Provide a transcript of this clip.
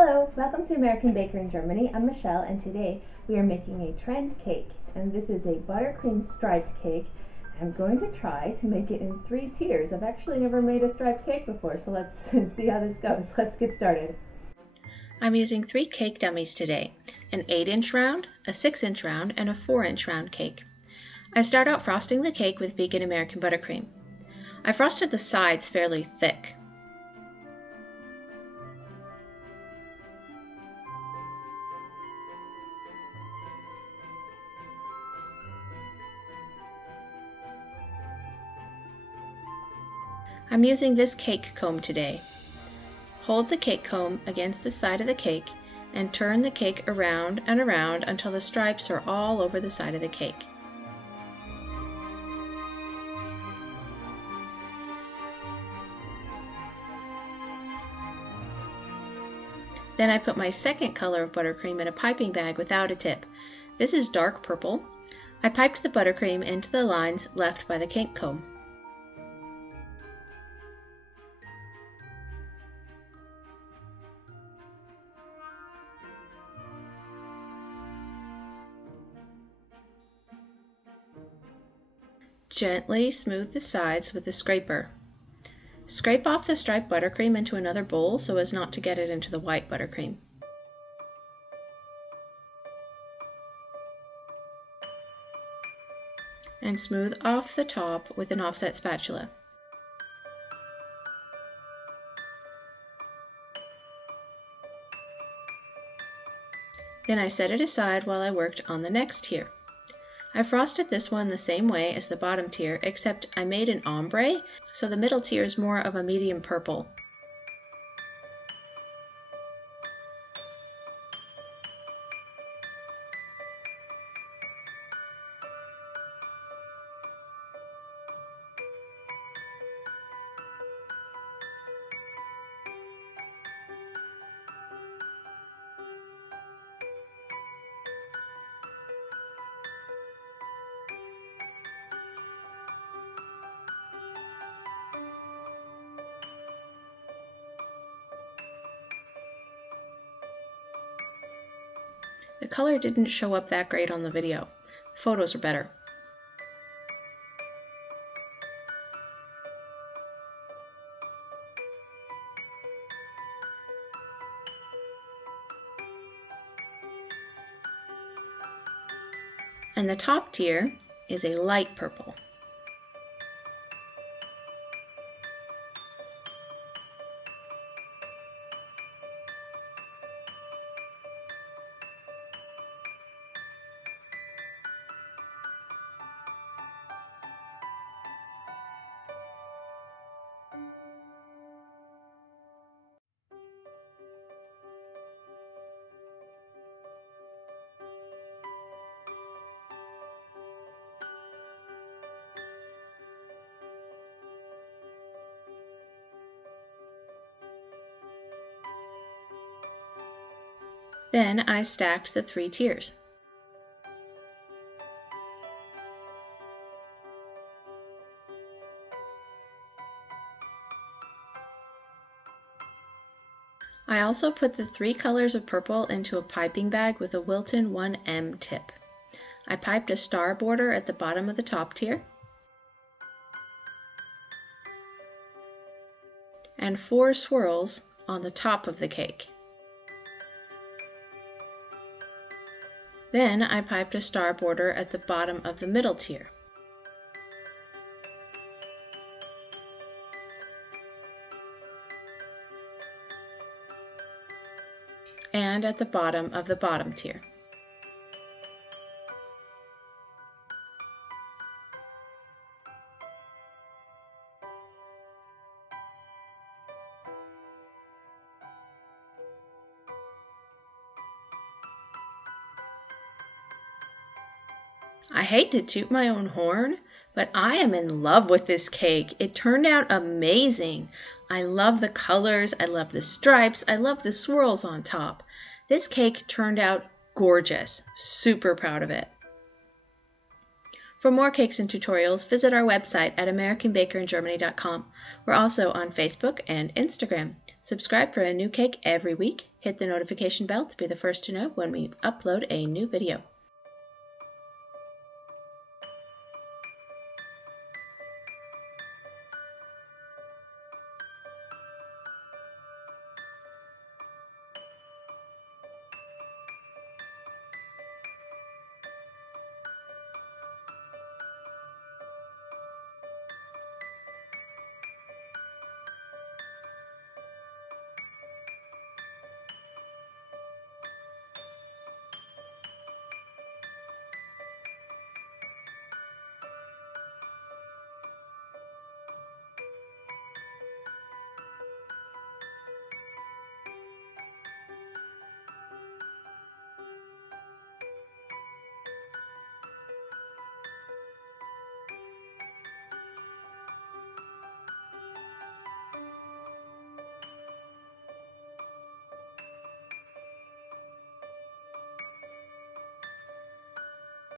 Hello, welcome to American Baker in Germany. I'm Michelle, and today we are making a trend cake, and this is a buttercream striped cake. I'm going to try to make it in 3 tiers. I've actually never made a striped cake before, so let's see how this goes. Let's get started. I'm using 3 cake dummies today, an 8-inch round, a 6-inch round, and a 4-inch round cake. I start out frosting the cake with vegan American buttercream. I frosted the sides fairly thick. I'm using this cake comb today. Hold the cake comb against the side of the cake and turn the cake around and around until the stripes are all over the side of the cake. Then I put my second color of buttercream in a piping bag without a tip. This is dark purple. I piped the buttercream into the lines left by the cake comb. Gently smooth the sides with a scraper. Scrape off the striped buttercream into another bowl so as not to get it into the white buttercream. And smooth off the top with an offset spatula. Then I set it aside while I worked on the next tier. I frosted this one the same way as the bottom tier, except I made an ombre, so the middle tier is more of a medium purple. The color didn't show up that great on the video. Photos are better. And the top tier is a light purple. Then I stacked the 3 tiers. I also put the 3 colors of purple into a piping bag with a Wilton 1M tip. I piped a star border at the bottom of the top tier and 4 swirls on the top of the cake. Then I piped a star border at the bottom of the middle tier. And at the bottom of the bottom tier. I hate to toot my own horn, but I am in love with this cake. It turned out amazing. I love the colors, I love the stripes, I love the swirls on top. This cake turned out gorgeous. Super proud of it. For more cakes and tutorials, visit our website at AmericanBakerInGermany.com. We're also on Facebook and Instagram. Subscribe for a new cake every week. Hit the notification bell to be the first to know when we upload a new video.